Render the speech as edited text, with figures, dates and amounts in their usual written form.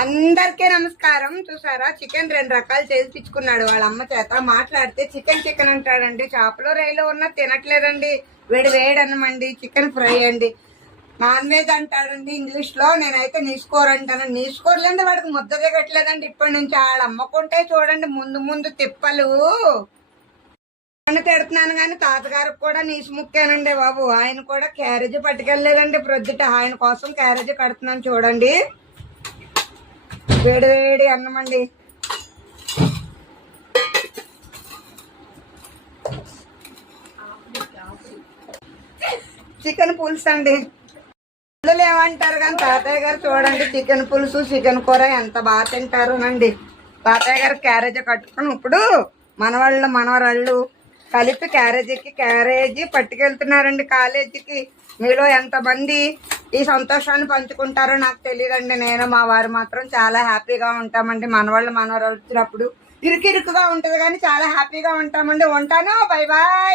అందరికీ నమస్కారం. చూసారా, చికెన్ 2 రకాలు చేసి పిచ్చుకున్నాడు వాళ్ళ అమ్మ చేత. మాట్లాడితే చికెన్ అంటాడండి. చేపలో రైలు ఉన్న తినట్లేదండి. వేడి అన్నమండి, చికెన్ ఫ్రై అండి. నాన్ వెజ్ అంటాడండి ఇంగ్లీష్ లో. నేనైతే నీసుకోరంటాను. నీసుకోరలేదు, వాడికి ముద్ద దిగట్లేదండి. ఇప్పటి నుంచి వాళ్ళ అమ్మకుంటే చూడండి ముందు తిప్పలు. తిడుతున్నాను కానీ తాతగారికి కూడా నీసు ముక్కానండి బాబు. ఆయన కూడా క్యారేజీ పట్టుకెళ్ళలేదండి ప్రొద్దుట. ఆయన కోసం క్యారేజీ కడుతున్నాను చూడండి. వేడి అన్నమండి. చికెన్ పులుసు అండి. పిల్లలు ఏమంటారు కానీ తాతయ్య గారు చూడండి చికెన్ పులుసు చికెన్ కూర ఎంత బాగా తింటారునండి. తాతయ్య గారు క్యారేజీ కట్టుకుని ఇప్పుడు మనవరాళ్ళు కలిపి క్యారేజీ పట్టుకెళ్తున్నారండి కాలేజీకి. మీలో ఎంతమంది ఈ సంతోషాన్ని పంచుకుంటారో నాకు తెలియదండి. నేను మా వారు మాత్రం చాలా హ్యాపీగా ఉంటామండి. మనవరాళ్ళు వచ్చినప్పుడు ఇరుకుగా ఉంటది కానీ చాలా హ్యాపీగా ఉంటామండి. ఉంటాను. Bye bye.